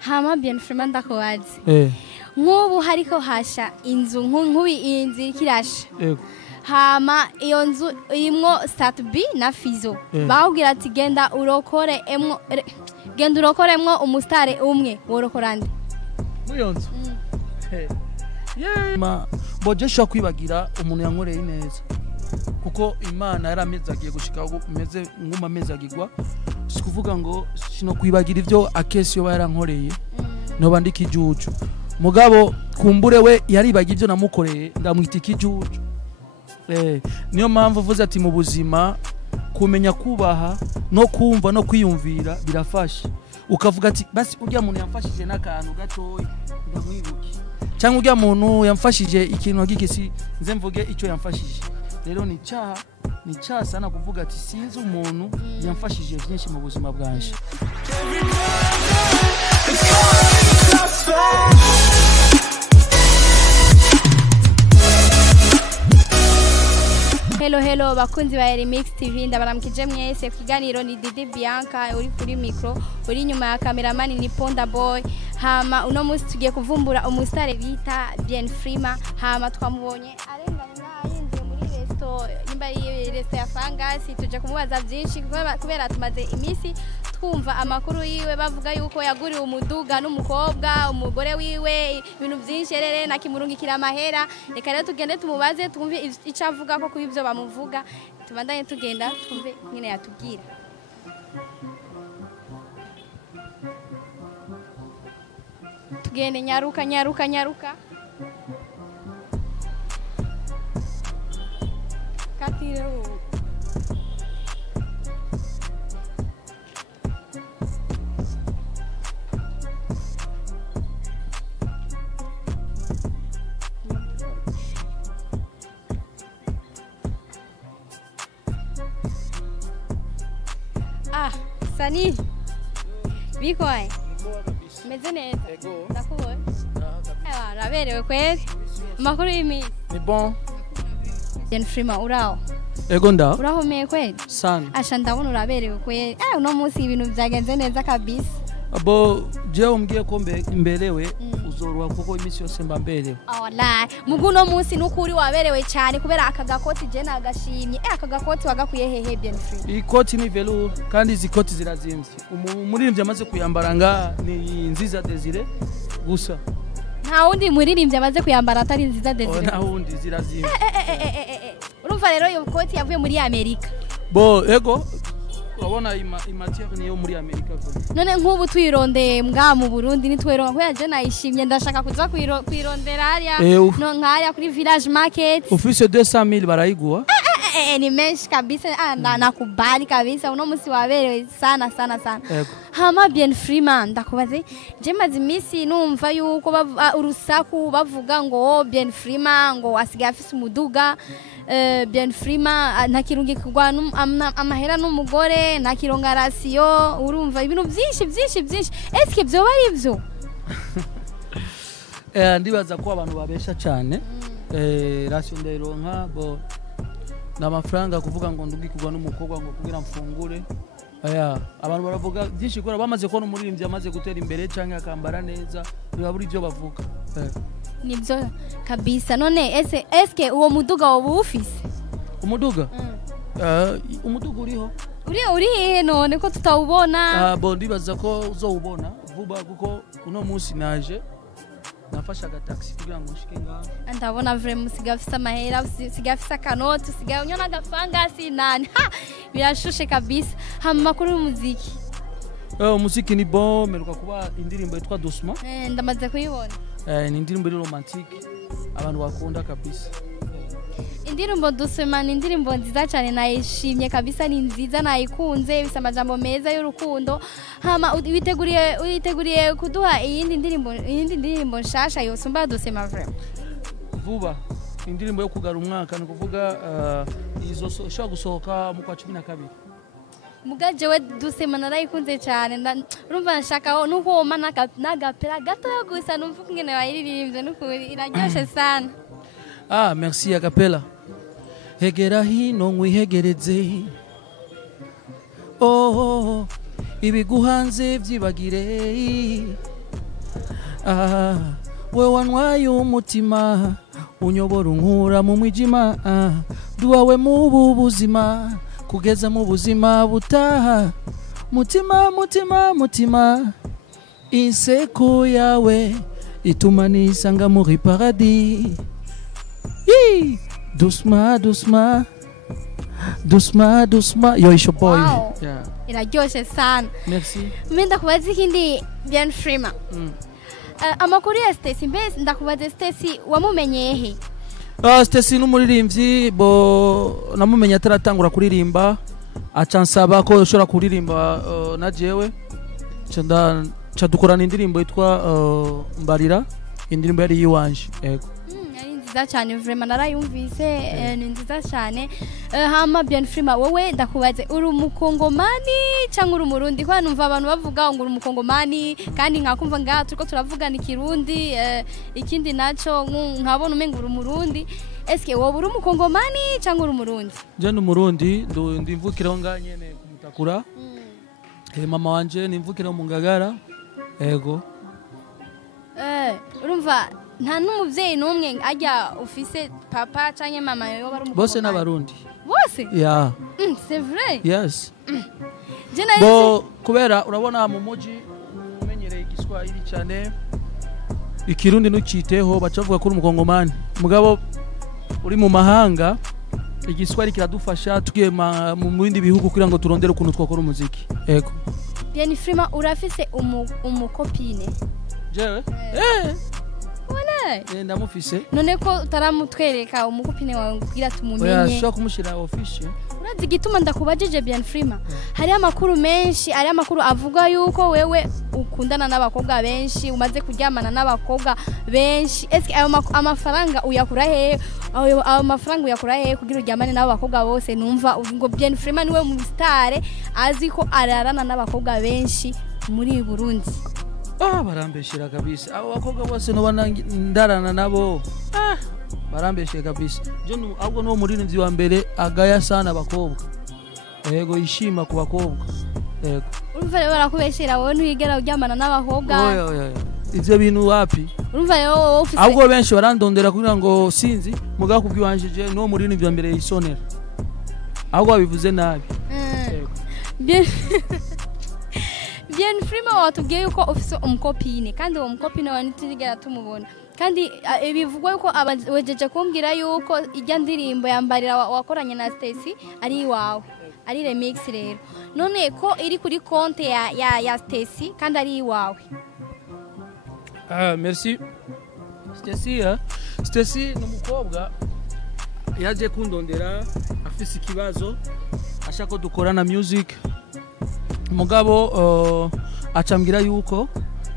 hama bien frima ndakubaze nk'ubu hariko hasha inzu nk'ubi inzu kirasha hama iyo nzu irimwo Sat-B na Fizzo bawubwira ati genda urokoremwo umustare umwe worokorande muyo nzu boje shaka kwibagira umuntu yankoreye neza kuko Imana yaramezagiye gushika umeze nguma mezagirwa sikuvuga ngo shino kwibagira ivyo Akes yo yarankoreye no bandika ijuju mugabo kumbure we yaribagira ivyo namukoreye ndamwita ikijuju niyo mpamvu uvuze ati mu buzima kumenya kubaha no kumva no kwiyumvira birafasha ukavuga ati basi urya muntu yamfashije n'akantu gatoyi ndamwibuke cyangwa urya muntu yamfashije ikintu gikisi nze mvuge icyo yamfashije rero ni cyaha sana kuvuga ati sinzi umuntu yamfashije byinshi mu buzima bwanje. Hello bakunzi ba ELYMIX TV ndabaramukije mwese kiganiro ni Didi Bianca uri kuri micro uri nyuma ya cameraman ni Ponda Boy hama uno musi tugiye kuvumbura umustare bita Bien Frima hama twamubonye arenga yinjiye muri resto nimba yi resto ya Fangasi tuje kumubaza byinshi kubera tumaze imisi twumva amakuru yiwe bavuga yuko yaguriwe umuduga n'umukobwa umugore wiwe ibintu byinshi rere nakimurungikira amahera reka rero tugende tumubaze twumve icyo avuga ko kuri ibyo bamuvuga tubandanye tugenda twumve nyine yatubwira. Tugende nyaruka katiro Sani bikoye meze neza ndakubona raberewe kweli makuru y'imisi ni bon Bien Frima urao ego nda urahomeye kweli sana asha ndabona uraberewe kweli uno munsi ibintu byagenze neza kabisa abo je umbwiye ko mberewe uzorwa kuko imisi yose mba mberewe wallahi muguno munsi nukuri waberewe cyane kubera akagakoti je nagashimye akagakoti wagakuye hehe Bien Frima ikoti ni velour kandi izi koti zirazimvye umuririmbyi amaze kuyambara nga ni nziza Desire gusa nta wundi muririmbyi amaze kuyambara atari nziza Desire nta wundi zirazimvye urumva rero iyo koti yavuye muri Amerika bo ego urabona imatière niyo muri Amerika none nk'ubu twirondeye mbwa mu Burundi nitweronka ko yaje nayishimye ndashaka kuza kwirondera hariya no nkaya kuri village market office 200,000 barayigua ni menshi kabisa nakubali kabisa uno musi waberewe sana hama Bien Frima ndakubaze je maze imisi numva yuko urusaku bavuga ngo Bien Frima ngo asigaye afise umuduga Bien Frima nakirungikirwa amahera n'umugore nakironga rasiyo urumva ibintu byinshi eske byo bari byo ndibaza ko abantu babesha cyane rasiyo ndayironka bo n'amafaranga kuvuga ngo ndugikirwa n'umukobwa ngo kugira mfungure abantu baravuga byinshi kubera bamaze kubona umuririmbyi amaze gutera imbere cyangwa akambara neza bibabura ibyo bavuga nibyo kabisa none eske uwo muduga wowe ufise umuduga umuduga uri hehe none ko tutawubona bo ndibaza ko uzowubona vuba kuko uno munsi naje nafasha taxi kugira ngo nshike ngaho ndabona vraiment sigafisa amahera sigafisa kanoti siganyona Fangasi nani birashushe kabisa hama makuru y'umuziki umuziki ni bon meruka kuba indirimbo yitwa Doucement ndamaze kuyibona ni indirimbo romantique abantu bakunda kabisa indirimbo Doucement indirimbo nziza cyane nayishimye kabisa ni nziza nayikunze bisa amajambo meza y'urukundo hama witeguriye kuduha iyindi ndirimbo nshasha yosumba Doucement vraiment vuba indirimbo yo kugara umwaka ni kuvuga izo shaka gusohoka mu kwa 12 mugaje we Doucement narayikunze cyane urumva nshaka nuko mana nagapera gato gusa numva ngene wayiririmbye n'ukuri iraryoshe sana merci Akapela hegera hino nkwihegereze ibiguhanze vyibagire we wanwaye umutima unyobora unkura mu mwijima duwawe mu buzima kugeza mu buzima butaha mutima mutima mutima inseko yawe ituma nisanga muri paradis doucement doucement doucement doucement yo is your boy. Wow. Yeah. Iraryoshe sana. Merci. Menda kubaza ikindi bien frima. Amakuru ya Stacy mbese ndakubaza Stacy wamumenye he? Stacy n'umuririmbyi bo namumenye ataratangura kuririmba acansaba ko ushobora kuririmba na jewe dukorana indirimbo yitwa Mbarira indirimbo yari yiwanje yego yari nziza cyane vraiment narayumvise ni nziza cyane hama bien frima wowe ndakubaze uri umukongomani cyangwa uri umurundi kwa numva abantu bavuga ngo uri umukongomani kandi nkakumva nga turiko turavugana ikirundi ikindi naco nkabona umenga uri umurundi eske wowe uri umukongomani cyangwa uri umurundi je ndi umurundi ndimvukiraho nganyene kumutakura mama wanje nimvukira mu Ngagara ego urumva nta n'umuvyeyi n'umwe ajya ufise papa canke mama yo bari umukongomani bose n'abarundi bose yeah c'est vrai yes bo kubera urabona mu muji umenyereye igiswahili cyane ikirundi n'uciteho bacavuga ko uri umukongomani mugabo uri mu mahanga igiswahili kiradufasha tugiye mu bindi bihugu kugira ngo turondere ukuntu twakora umuziki ego bien frima urafise umukopine jewe wala ndamufise none ko utaramutwereka umukopine wawe kugira tumumenye oya shaka kumushira official urazi gituma ndakubajije bien frima hari amakuru menshi ari amakuru avuga yuko wewe ukundana n'abakobwa benshi umaze kuryamana n'abakobwa benshi eske ayo amafaranga uyakura he ayo amafaranga uyakura he kugira uryamane n'abakobwa bose numva ngo bien frima niwe mu star azi ko ararana n'abakobwa benshi muri Burundi barambeshira kabisa abo bakobwa bose no bandarana nabo barambeshye kabisa je ahubwo no muririmbyi wa mbere agaya sana abakobwa yego yishima ku bakobwa yego urumva rero barakubeshera wowe ntwigera uryamana n'abakobwa oya ivyo bintu wapi urumva rero wowe ufite ahubwo benshi barandondera kugira ngo sinzi muga kubwiwanjije no muririmbyi wa mbere yisonera ahubwo babivuze nabi bien bien frima watubwiye yuko ufise umukopine kandi uwo mukopine wa ntitigera tumubona kandi bivugwa yuko wejeje kumbwira yuko ijya ndirimbo yambarira wakoranye na Stacy ari iwawe ari remix rero none ko iri kuri konte ya Stacy kandi ari iwawe merci Stacy n'umukobwa yaje kundondera afise ikibazo ashaka dukorana music mugabo acambwira yuko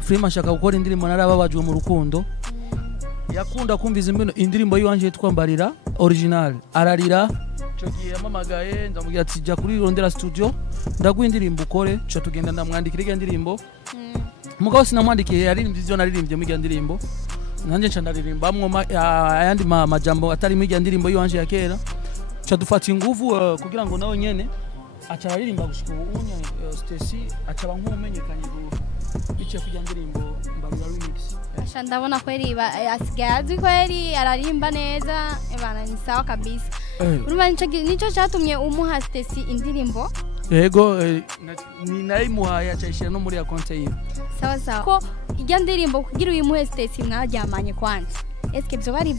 Frima ashaka gukora indirimbo narababajwe mu rukundo yakunda kumviza indirimbo yiwanje yitwa Mbarira original ararira cyo gihe yamamagaye ndamubwira ati jya kuri Rondera studio ndaguha indirimbo ukore cyo tugenda ndamwandikira iyo ndirimbo mugabo sinamwandikiye yaririmbye ivyo naririmbye muri iyo ndirimbo nanje nca ndaririmbamwo ayandi majambo atari muri iyo ndirimbo yiwanje ya kera cyo dufata inguvu kugira ngo nawe nyene acha aririmba gushika ubunya Stacy acha bankumenyekanye bice kujya ndirimbo Mbarira remix asha ndabona kweri asigaye kweri ararimba neza ebana ni sawa kabisa urumva nico cyatumye umuha Stacy indirimbo yego ni nayimuhaye acayishira no muri ya konte yiwe sawa sawa ko ijya ndirimbo kugira uyimuhe Stacy mwaryamanye kwanza eske byo bari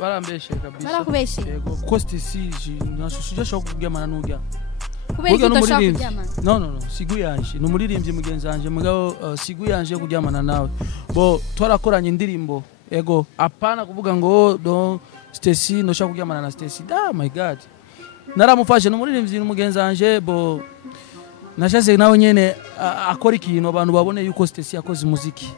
barambeshe kabisa barakubeshe yego ko Stacy nashusho shaka kuryamana n'ujya kubera utashaka kuryamana no sigu yanje no muririmbyi mugenzi wanje mugabo sigu yanje kuryamana nawe bo twarakoranye indirimbo yego apana kuvuga ngo do Stacy no shaka kuryamana na Stacy my god naramufashe no muririmbyi mugenzi wanje bo nashaze nawe nyene akora ikintu abantu babone yuko Stacy yakoze muziki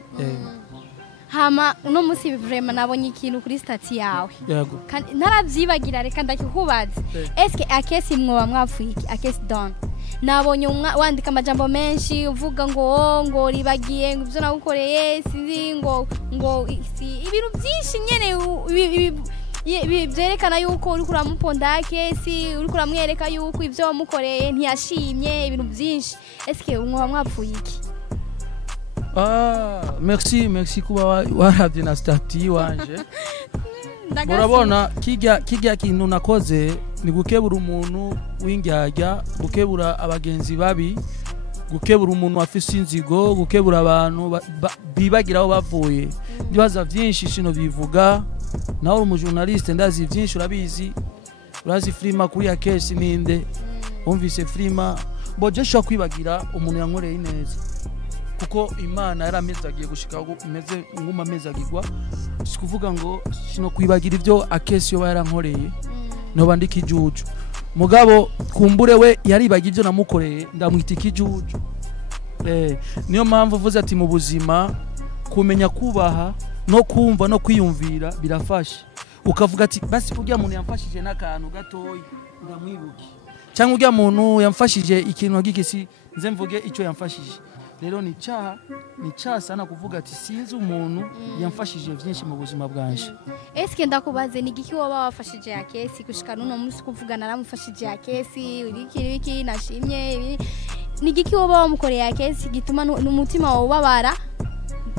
hama uno musi vraiment nabonye ikintu kuri stati yawe yego naravyibagira reka ndakikubaza eske Akes mwoba mwapfuiki Akes don nabonye wandika amajambo menshi uvuga ngo ribagiye ivyo nagukoreye sinzi ngo ibintu byinshi nyene byerekana yuko uri kuramuponda Akesi uri kuramwereka yuko ivyo wamukoreye ntiyashimye ibintu byinshi eske umwa mwapfuye iki merci kuba waravye na stati wanje urabona kijya kintu nakoze ni gukebura umuntu w'ingyarya gukebura abagenzi babi gukebura umuntu afise inzigo gukebura abantu bibagira aho bavuye ndibaza byinshi shino bivuga nawe umujournaliste ndazi byinshi urazi filima kuri Akesi ninde umvise filima boje sho kwibagira umuntu yankoreye ineza kuko Imana yaramezagiye gushika umeze nguma mezagirwa sikuvuga ngo shino kwibagira ivyo Akesi yo yarankoreye no bandika ijuju mugabo kumbure we yaribagira ivyo namukoreye ndamwita ikijuju niyo mpamvu uvuze ati mu buzima kumenya kubaha no kumva no kwiyumvira birafasha ukavuga ati basi urya muntu yamfashije n'akantu gatoyi ndamwibuke cyangwa urya muntu yamfashije ikintu gikisi nze mvuge icyo yamfashije rero ni cyaha sana kuvuga ati sinzi umuntu yamfashije byinshi mu buzima bwanje eske ndakubaze ni giki waba wafashije Akesi gushika nuno munsi kuvuga naramufashije Akesi uriki nashimye ni giki waba wamukoreye Akesi gituma n'umutima wawe ubabara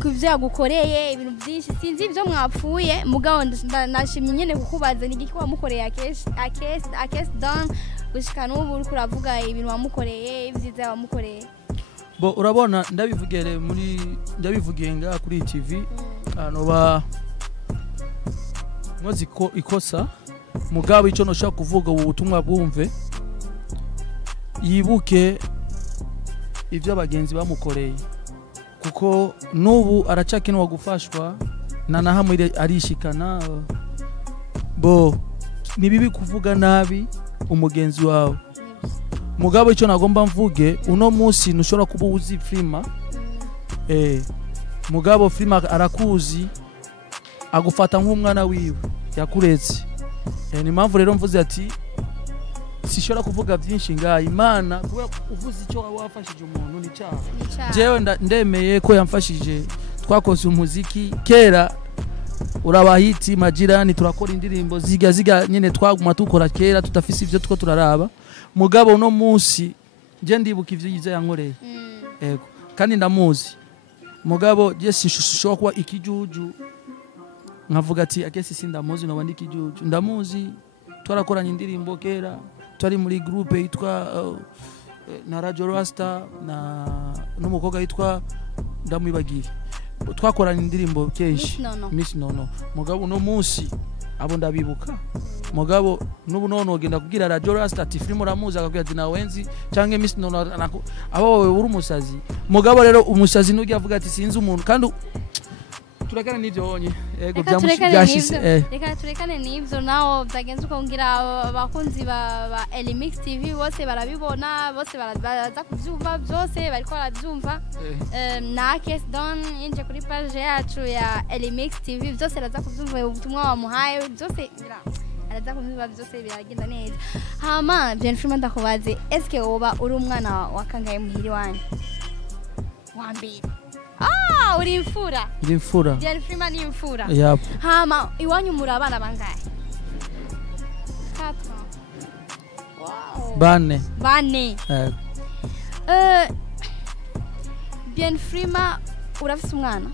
kuvya gukoreye ibintu byinshi sinzi ivyo mwapfuye mugabo nashimye nyene kukubaza ni giki wamukoreye Akesi don gushika n'ubu uri kuravuga ibintu wamukoreye ivyiza wamukoreye bo urabona ndabivugiye nga kuri TV anoba mwazi ko ikosa mugabo ico no shaka kuvuga ubu butumwa bwumve yibuke ivyo abagenzi bamukoreye kuko nubu aracakenwa gufashwa na hamwe arishikana bo nibibi kuvuga nabi umugenzi wawe mugabo ico nagomba mvuge uno munsi nushobora kuba uzi filima mugabo filima arakuzi agufata nk'umwana wiwe yakuretse ni mpamvu rero mvuze ati sishobora kuvuga byinshi ngaha Imana kuba uvuze icyo wafashije umuntu ni cyaha jewe ndemeye ko yamfashije twakoze umuziki kera urabahiti majirani turakora indirimbo ziga nyene twaguma tukora kera tutafise ivyo tuko turaraba mugabo no munsi je ndibuka ivyo yize yankoreye yego kandi ndamuzi mugabo je sinshusho kuba ikijuju nkavuga ati Akesi sindamuzi no bandika ikijuju ndamuzi twarakoranye indirimbo kera twari muri groupe yitwa na Radio Rasta na n'umukobwa yitwa ndamwibagire twakoranye indirimbo kenshi Miss Nono mugabo no munsi abo ndabibuka mugabo nubu nono genda kugira Radio Rasta ati filmu ramuza akabwira ati nawenzi canke Miss Nono abo uri umusazi mugabo rero umusazi nugi avuga ati sinzi umuntu kandi turekane n'ivyo honye yego byashise reka turekane n'ivyo nawo byagenze ukongira abakunzi ba ELYMIX TV bose barabibona bose baraza kuvyumva byose bariko baravyumva na Akesi don inje kuri page yacu ya ELYMIX TV byose raza kuvyumva ubutumwa wamuhaye byose araza kuvyumva byose biragenda neza hama bien filma ndakubaze eske woba uri umwana wakangaye muhiri wanje wambere uri imfura ndi imfura bien filma ni imfura yap hama iwanyu muri abana bangahe 4 wow bane bien filma urafise umwana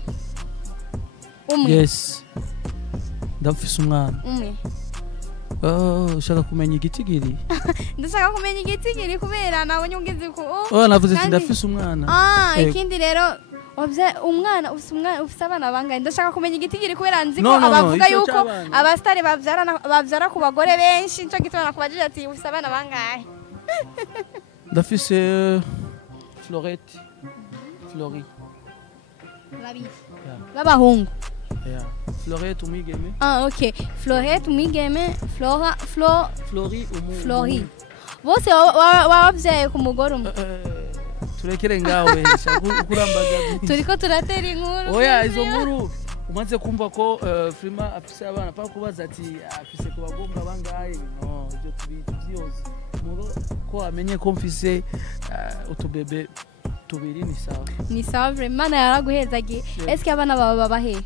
umwe yes ndafise umwana umwe ushaka kumenya igitigiri ndashaka kumenya igitigiri kubera nabonye ungeze ko navuze ati ndafise umwana ikindi rero umwana ufise abana bangahe ndashaka kumenya igitigiri kubera nzi ko abavuga yuko abastari bavyara ku bagore benshi nico gituma nakubajije ati ufise abana bangahe ndafise Flori babahungu Florette umwigeme okay Florette umwigeme Flori bose wabavyaye ku mugore umwe turekere ngawe kurambaza turiko turatera inkuru oya izo nkuru umaze kumva ko Frima afise abana pa kubaza ati afise kubagomba bangaye no ibyo tubiyose muro ko amenye ko mfise utubebe tubiri ni sawa vraiment yaraguhezagiye eske abana baba babahe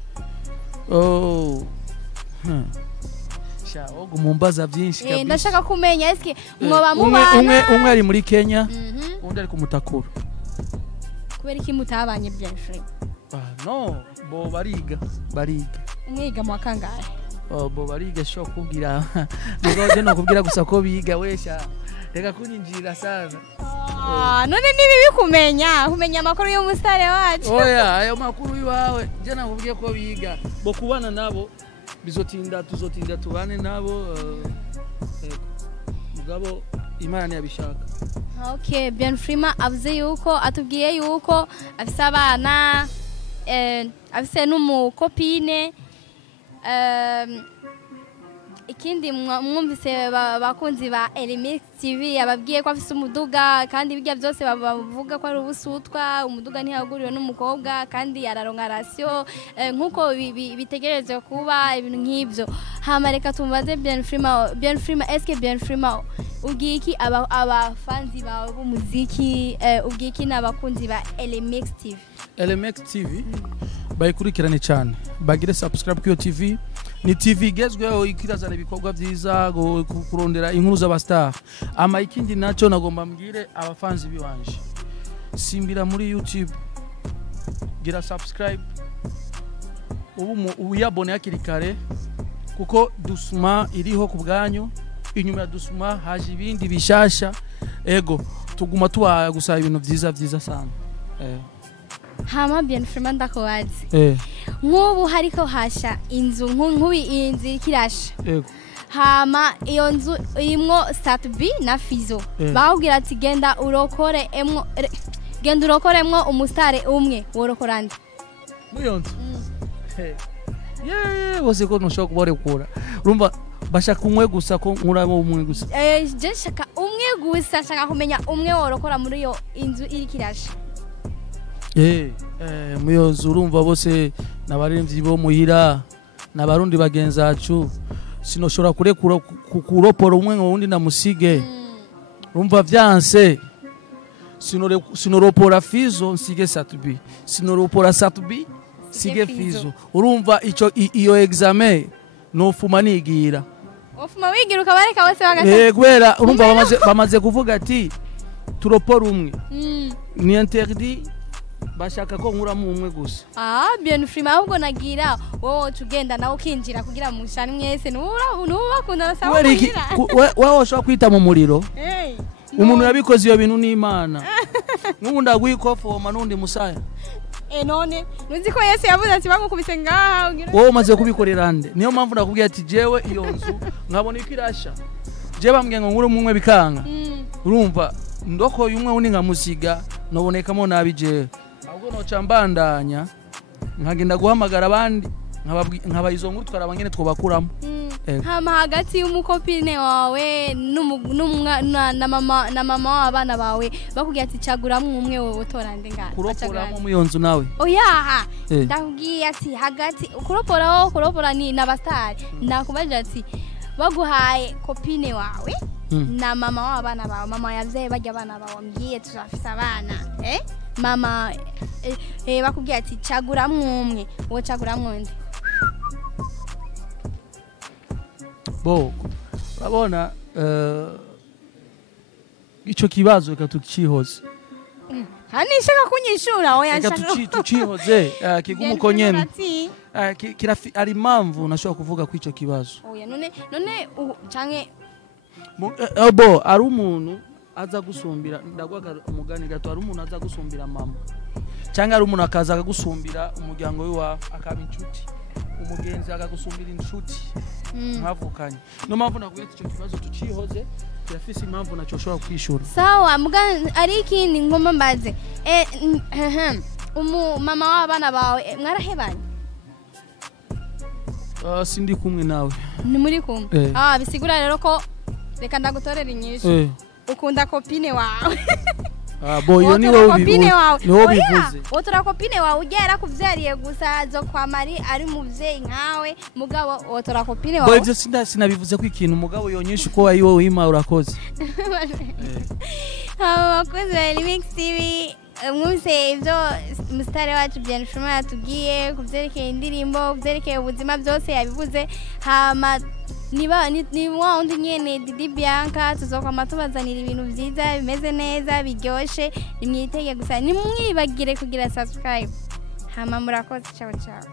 sha ogo mumbaza byinshi kabisa ndashaka kumenya eske mwoba mubana umwe ari muri Kenya undi ari kumutakura kubera iki mutabanye bien frère no bo bariga umwiga mu kangahe bo bariga sho kugira mugoje no kubwira gusa ko biga wesha reka kunyinjira sana none nibi bikumenya amakuru y'umusitari wacu oya ayo makuru iwawe je nakubwiye ko biga bo kubana nabo tuzotinda tubane nabo mugabo Imana yabishaka okay bien frima avuze yuko atubwiye yuko afise abana afise n'umukopine ikindi mwumvise bakunzi ba ELYMIX TV ababwiye ko afise umuduga kandi bijya byose bavuga ko ari ubusutwa umuduga ntihaguriwe n'umukobwa kandi araronka ratio nkuko bitegerezwe kuba ibintu nk'ibyo hama reka tumbaze bien frima eske bien frima ubwiye iki abafanzi bawe b'umuziki ubwiye iki n'abakunzi ba ELYMIX TV bayikurikirane cyane bagire subscribe kuri TV ni TV igezweho ikirazana ibikorwa byiza kurondera inkuru z'abastar ama ikindi naco nagomba mbwire abafanzi biwanje simbira muri YouTube gira subscribe uyabone hakiri kare kuko dusuma iriho ku bwanyu inyuma ya dusuma haje ibindi bishasha ego tuguma tuwa gusaba ibintu byiza sana hama bien frima ndakubaze nk'ubu hariko hasha inzu inzu kirasha hama iyo nzu irimwo Satbi na Fizzo bakubwira ati genda urokoremwo umusitari umwe worokorande muyo nzu bose ko ntushobora kubarekura urumva bashaka umwe gusa ko nkuramo umwe gusa je shaka umwe gusa shaka kumenya umwe worokora muri iyo inzu iri kirasha muyozo urumva bose nabaremvyi bo muhira nabarundi bagenzacu sinoshora kurekura kuropora umwe wundi namusige urumva vyanse sinoropora Fizzo nsige Satbi sinoropora Satbi sige Fizzo urumva ico iyo examen nofuma nigira ofuma wigira ukabareka bose bagasha gwera urumva bamaze kuvuga ati turopora umwe ni interdit bashaka ko nkuramo umwe gusa bien frima ahubwo nagira wowe tugenda nawe ukinjira kugira mushane mwese nubakunda sawa kugira wewe ushobora kwita mu muriro umuntu yabikoze iyo bintu n'Imana n'ubundi agwikofoma n'undi musaya none nuzi ko Yesu yavuze ati bagukubise ngaha wowe umaze kubikorera nde niyo mpamvu nakubwiye ati jewe iyo nzu nkabona ikirasha je bambwiye ngo nkure umwe bikanga urumva ndoko umwe undi ngamusiga nobonekamo nabi jewe ahubwo noca mbandanya nkagenda guhamagara abandi nkabayizo nkuru twarabangene twobakuramo hama hagati y'umukopine wawe na mama w'abana bawe bakubwiye ati caguramwe umwe wowe utorande ngana kuroporamo mu yonzu nawe oya ndakubwiye ati hagati kuropora ni n'abastari nakubaje ati baguhaye kopine wawe na mama w'abana bawe mama yavye bajya abana bawe mbwiye tuzafise abana mama bakubwiye ati caguramwe umwe wowe caguramwe undi bo urabona ico kibazo reka tucihoze hani shaka kunyishura oya reka tucihoze kigumu nyene ari impamvu nashobora kuvuga ku ico kibazo oya none canke bo ari umuntu aza gusumbira ndagwaga umugani gato ari umuntu aza gusumbira mama cyangwa ari umuntu akaza akagusumbira umuryango wiwa akaba inshuti umugenzi akagusumbira inshuti mwavukanye no mpamvu nakuye ico kibazo tucihoze kirafise impamvu naco ushobora kwishura sawa mugani ari ikindi ngoma mbaze mama w'abana bawe mwarahebanye sindi kumwe nawe ni muri kumwe bisigura rero ko reka ndagutorera inyishu ukunda kopine wawe boyo ni wowe bivuze wotora kopine wawe ugera kuvyariye gusa zo kwa Mari ari muvyeyi nkawe mugabo wotora kopine wawe boyo ivyo sinabivuze ko ikintu mugabo yonyesha uko ayi wowe hima urakoze abakozi ba ELYMIX TV mwumvise ivyo umusitari wacu bien frima yatubwiye kuvyerekeye indirimbo kuvyerekeye ubuzima byose yabivuze hama ni wa undi nyene Didi Bianca tuzokwama tubazanira ibintu vyiza bimeze neza biryoshe nimwitege gusa nimwibagire kugira subscribe hama murakoze ciao ciao